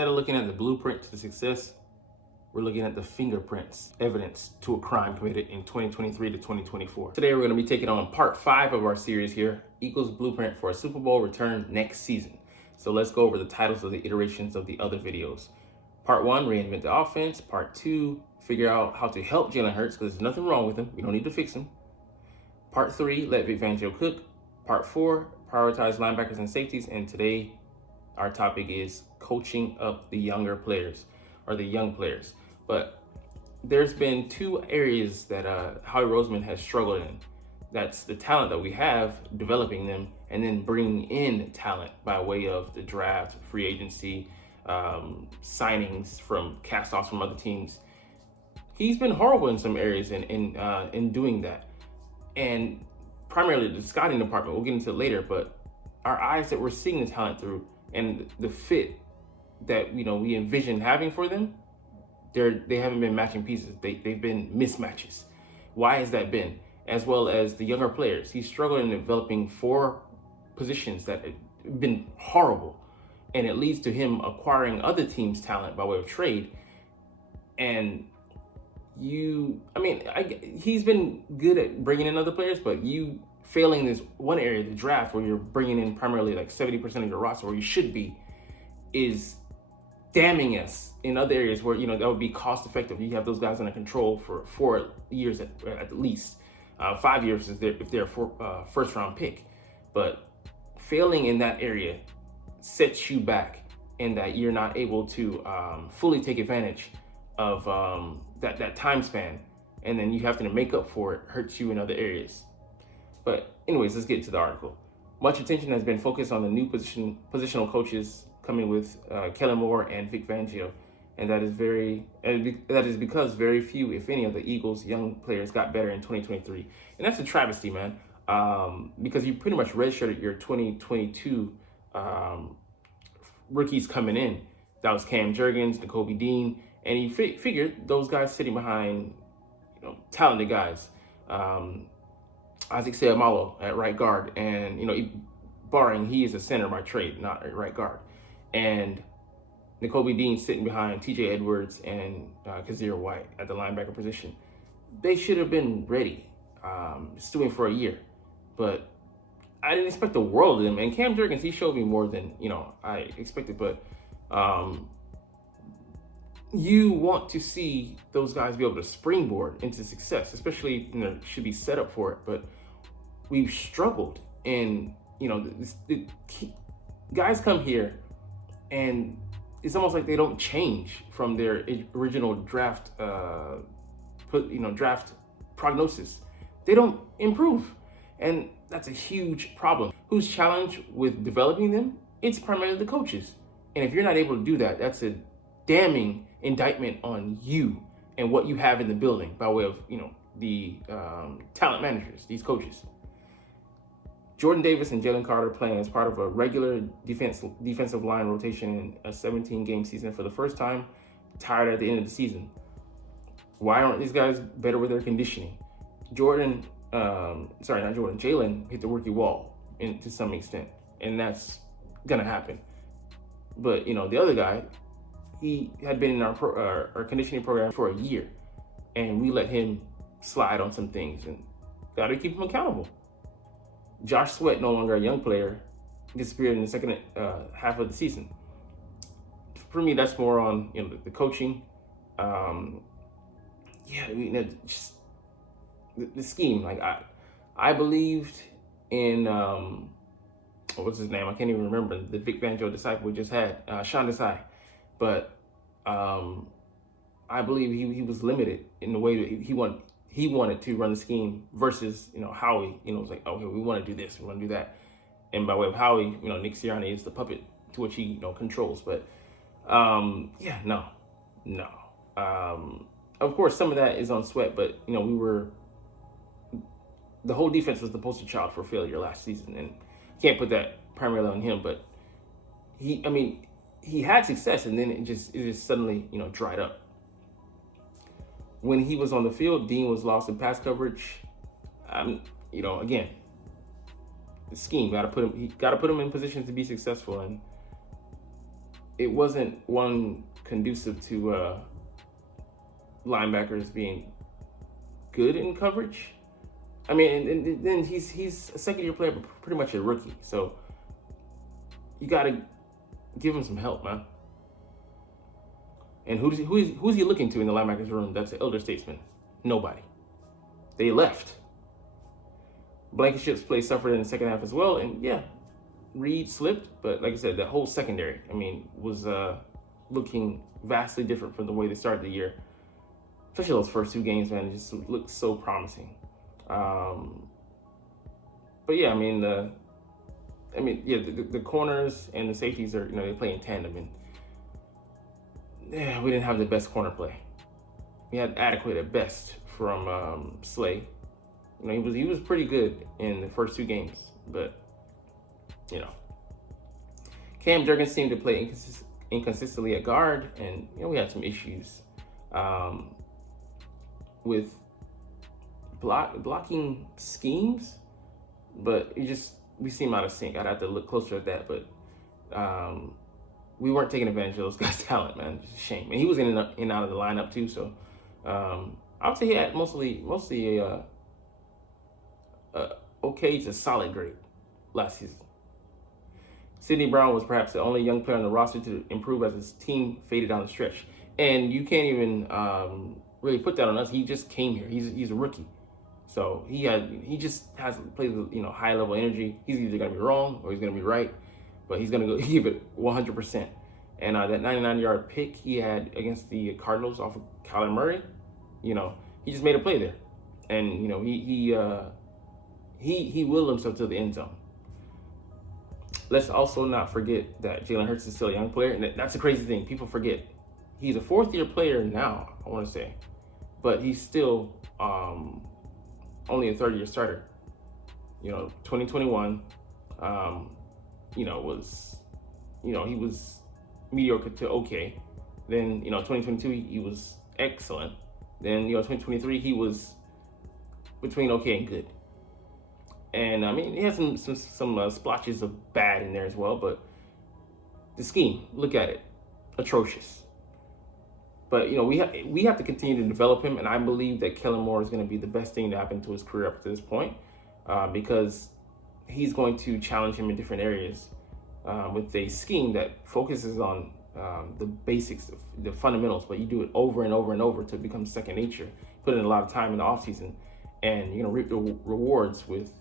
Instead of looking at the blueprint to success, we're looking at the fingerprints, evidence to a crime committed in 2023 to 2024. Today, we're going to be taking on part 5 of our series here, Eagles Blueprint for a Super Bowl return next season. So let's go over the titles of the iterations of the other videos. Part 1, reinvent the offense. Part 2, figure out how to help Jalen Hurts because there's nothing wrong with him. We don't need to fix him. Part 3, let Vic Fangio cook. Part 4, prioritize linebackers and safeties. And today, our topic is coaching up the younger players or the young players. But there's been 2 areas that Howie Roseman has struggled in. That's the talent that we have, developing them, and then bringing in talent by way of the draft, free agency, signings from cast-offs from other teams. He's been horrible in some areas in doing that. And primarily the scouting department, we'll get into it later, but our eyes that we're seeing the talent through and the fit that we envision having for them, they haven't been matching pieces. They've been mismatches. Why has that been? As well as the younger players, he's struggling in developing 4 positions that have been horrible, and it leads to him acquiring other teams' talent by way of trade. And he's been good at bringing in other players, but you failing this one area, the draft, where you're bringing in primarily like 70% of your roster, where you should be, is damning us in other areas where that would be cost effective. You have those guys under control for 4 years at least, 5 years if they're a first round pick. But failing in that area sets you back in that you're not able to fully take advantage of that time span, and then you have to make up for it. Hurts you in other areas. But anyways, let's get to the article. Much attention has been focused on the new positional coaches coming with Kellen Moore and Vic Fangio, and that is because very few, if any, of the Eagles' young players got better in 2023, and that's a travesty, man. Because you pretty much redshirted your 2022 rookies coming in. That was Cam Jurgens, Nakobe Dean, and you figured those guys sitting behind, talented guys. Isaac Seumalo at right guard, and barring he is a center by trade, not a right guard, and Nakobe Dean sitting behind T.J. Edwards and Kazir White at the linebacker position. They should have been ready, stewing for a year, but I didn't expect the world of them. And Cam Jurgens, he showed me more than I expected, but you want to see those guys be able to springboard into success, especially should be set up for it. But we've struggled, and the guys come here, and it's almost like they don't change from their original draft, draft prognosis. They don't improve, and that's a huge problem. Who's challenged with developing them? It's primarily the coaches, and if you're not able to do that, that's a damning indictment on you and what you have in the building by way of the talent managers, these coaches. Jordan Davis and Jalen Carter playing as part of a regular defensive line rotation in a 17-game season for the first time, tired at the end of the season. Why aren't these guys better with their conditioning? Jalen hit the rookie wall to some extent, and that's gonna happen. But the other guy, he had been in our conditioning program for a year, and we let him slide on some things, and got to keep him accountable. Josh Sweat, no longer a young player, disappeared in the second half of the season. For me, that's more on the coaching. Just the scheme. Like I believed in what was his name? I can't even remember. The Vic Fangio disciple we just had, Sean Desai. But I believe he was limited in the way that he wanted to run the scheme versus Howie. Was like, okay, we want to do this, we want to do that, and by way of Howie, Nick Sirianni is the puppet to which he controls. But no. Of course, some of that is on Sweat, but the whole defense was the poster child for failure last season, and can't put that primarily on him. But he had success, and then it just suddenly dried up. When he was on the field, Dean was lost in pass coverage. Again, the scheme got to put him in positions to be successful, and it wasn't one conducive to linebackers being good in coverage. I mean, and then he's a second-year player, but pretty much a rookie. So you got to give him some help, man. And who's he looking to in the linebackers room? That's the elder statesman. Nobody. They left. Blankenship's play suffered in the second half as well, and yeah, Reed slipped, but like I said, that whole secondary, I mean, was looking vastly different from the way they started the year. Especially those first two games, man, it just looked so promising. But yeah, the corners and the safeties are, they play in tandem, and yeah, we didn't have the best corner play. We had adequate at best from Slay. He was pretty good in the first two games, but Cam Jurgens seemed to play inconsistently at guard, and we had some issues with blocking schemes, but we seem out of sync. I'd have to look closer at that, but we weren't taking advantage of those guys' talent, man. It's a shame. And he was in and out of the lineup too, so I would say he had mostly okay to solid grade last season. Sidney Brown was perhaps the only young player on the roster to improve as his team faded down the stretch. And you can't even really put that on us. He just came here. He's a rookie. So he just has to play with high level energy. He's either gonna be wrong or he's gonna be right, but he's gonna go give it 100%. And that 99-yard pick he had against the Cardinals off of Kyler Murray, he just made a play there, and he willed himself to the end zone. Let's also not forget that Jalen Hurts is still a young player, and that's a crazy thing. People forget he's a fourth-year player now, I want to say, but he's still only a third-year starter. 2021, he was mediocre to okay. Then 2022 he was excellent. Then 2023 he was between okay and good. And he had some splotches of bad in there as well, but the scheme, look at it, atrocious. But we have to continue to develop him, and I believe that Kellen Moore is going to be the best thing to happen to his career up to this point, because he's going to challenge him in different areas with a scheme that focuses on the basics, the fundamentals, but you do it over and over and over to become second nature. Put in a lot of time in the offseason, and reap the rewards with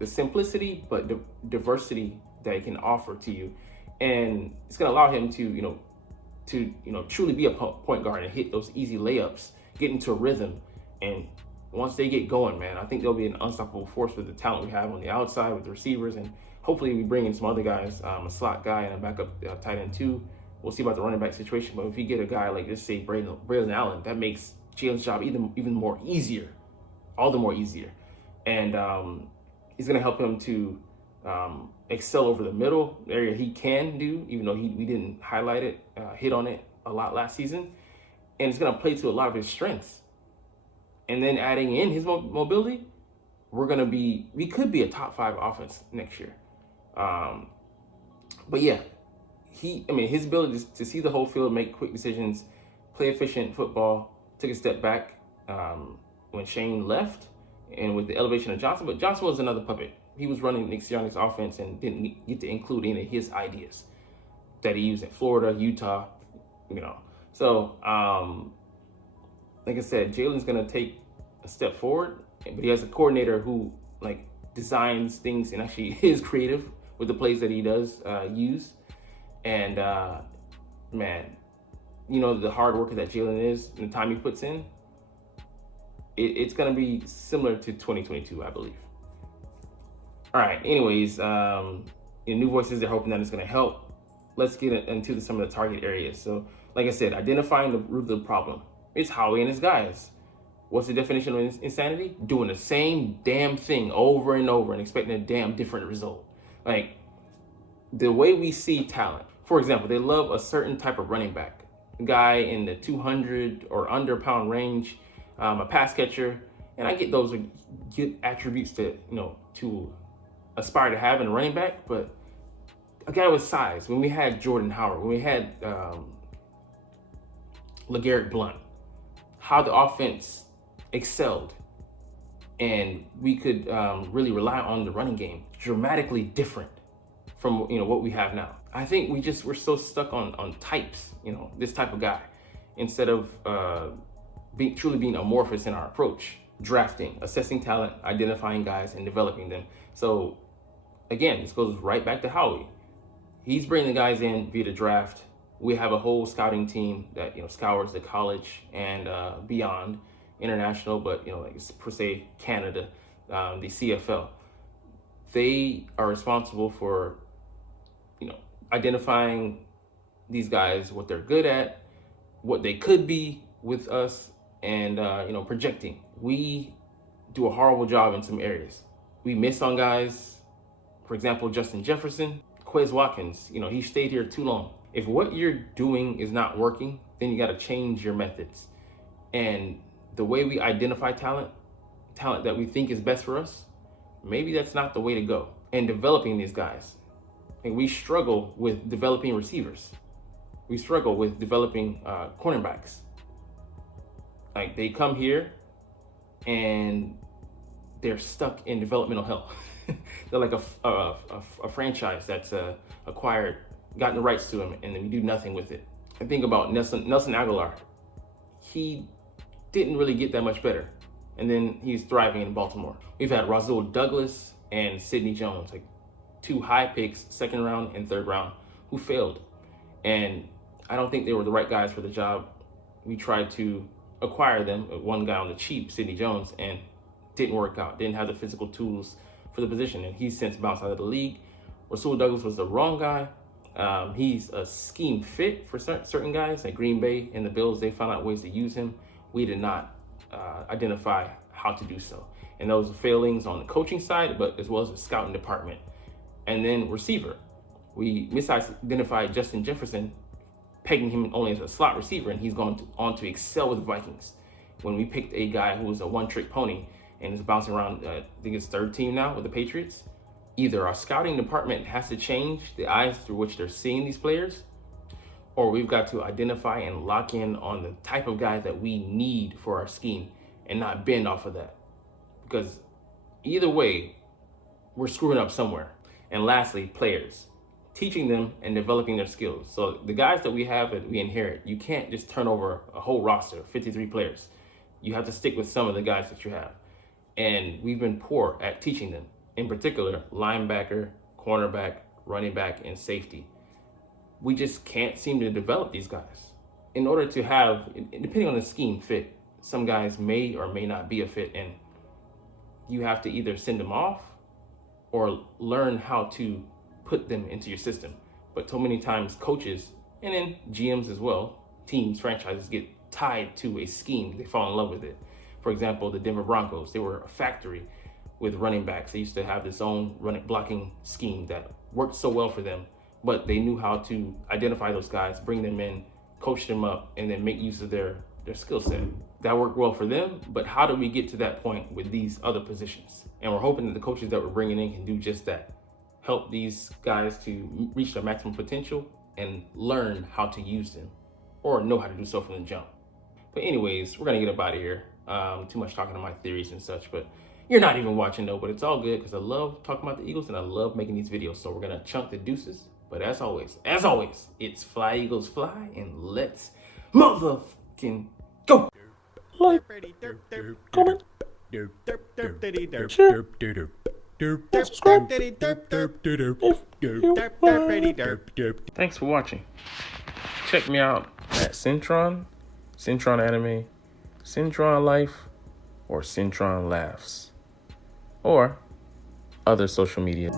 the simplicity but diversity that it can offer to you, and it's going to allow him to truly be a point guard and hit those easy layups, get into a rhythm, and once they get going, man, I think they'll be an unstoppable force with the talent we have on the outside with the receivers, and hopefully we bring in some other guys, a slot guy and a backup tight end too. We'll see about the running back situation, but if you get a guy like, let's say, Braylon Allen, that makes Jalen's job even more easier, all the more easier, and he's going to help him to excel over the middle area he can do, even though we didn't highlight it, hit on it a lot last season. And it's going to play to a lot of his strengths. And then adding in his mobility, we could be a top 5 offense next year. But yeah, his ability to see the whole field, make quick decisions, play efficient football, took a step back when Shane left, and with the elevation of Johnson. But Johnson was another puppet. He was running Nick Sirianni's offense and didn't get to include any of his ideas that he used in Florida, Utah, So, like I said, Jalen's going to take a step forward, but he has a coordinator who designs things and actually is creative with the plays that he does use. And man, the hard worker that Jalen is and the time he puts in, it's going to be similar to 2022, I believe. All right, anyways, new voices, they're hoping that it's going to help. Let's get into some of the target areas. So, like I said, identifying the root of the problem. It's Howie and his guys. What's the definition of insanity? Doing the same damn thing over and over and expecting a damn different result. The way we see talent. For example, they love a certain type of running back. A guy in the 200 or under pound range, a pass catcher, and I get those are good attributes to aspire to have in a running back, but a guy with size, when we had Jordan Howard, when we had LeGarrette Blount, how the offense excelled, and we could really rely on the running game, dramatically different from what we have now. I think we're so stuck on types, this type of guy, instead of truly being amorphous in our approach, drafting, assessing talent, identifying guys, and developing them. So again, this goes right back to Howie. He's bringing the guys in via the draft. We have a whole scouting team that scours the college and beyond, international, but like per se Canada, the CFL. They are responsible for identifying these guys, what they're good at, what they could be with us, and projecting. We do a horrible job in some areas. We miss on guys. For example, Justin Jefferson, Quez Watkins, he stayed here too long. If what you're doing is not working, then you got to change your methods. And the way we identify talent that we think is best for us, maybe that's not the way to go. And developing these guys. And we struggle with developing receivers. We struggle with developing cornerbacks. Like, they come here and they're stuck in developmental hell. They're like a franchise that's acquired, gotten the rights to him, and then we do nothing with it. I think about Nelson Aguilar. He didn't really get that much better, and then he's thriving in Baltimore. We've had Rasul Douglas and Sidney Jones, like 2 high picks, 2nd round and 3rd round, who failed. And I don't think they were the right guys for the job. We tried to acquire them, one guy on the cheap, Sidney Jones, and didn't work out, didn't have the physical tools for the position, and he's since bounced out of the league. Rasul Douglas was the wrong guy. He's a scheme fit for certain guys, like Green Bay and the Bills. They found out ways to use him. We did not identify how to do so. And those failings on the coaching side, but as well as the scouting department. And then receiver. We misidentified Justin Jefferson, pegging him only as a slot receiver, and he's gone on to excel with Vikings. When we picked a guy who was a one-trick pony and is bouncing around, I think it's 3rd team now with the Patriots. Either our scouting department has to change the eyes through which they're seeing these players, or we've got to identify and lock in on the type of guys that we need for our scheme and not bend off of that. Because either way, we're screwing up somewhere. And lastly, players. Teaching them and developing their skills. So the guys that we have that we inherit, you can't just turn over a whole roster, 53 players. You have to stick with some of the guys that you have. And we've been poor at teaching them. In particular, linebacker, cornerback, running back, and safety. We just can't seem to develop these guys. In order to have, depending on the scheme fit, some guys may or may not be a fit, and you have to either send them off or learn how to put them into your system. But so many times coaches, and then GMs as well, teams, franchises get tied to a scheme. They fall in love with it. For example, the Denver Broncos, they were a factory with running backs. They used to have this own blocking scheme that worked so well for them, but they knew how to identify those guys, bring them in, coach them up, and then make use of their skill set. That worked well for them, but how do we get to that point with these other positions? And we're hoping that the coaches that we're bringing in can do just that. Help these guys to reach their maximum potential and learn how to use them, or know how to do so from the jump. But anyways, we're gonna get up out of here. Too much talking to my theories and such, but you're not even watching though, but it's all good because I love talking about the Eagles and I love making these videos. So we're gonna chunk the deuces. But as always, it's fly Eagles fly, and let's motherfucking go. Like, comment, share, subscribe if you Thanks for watching. Check me out at Cintron, Cintron Anime, Cintron Life, or Cintron Laughs, or other social media.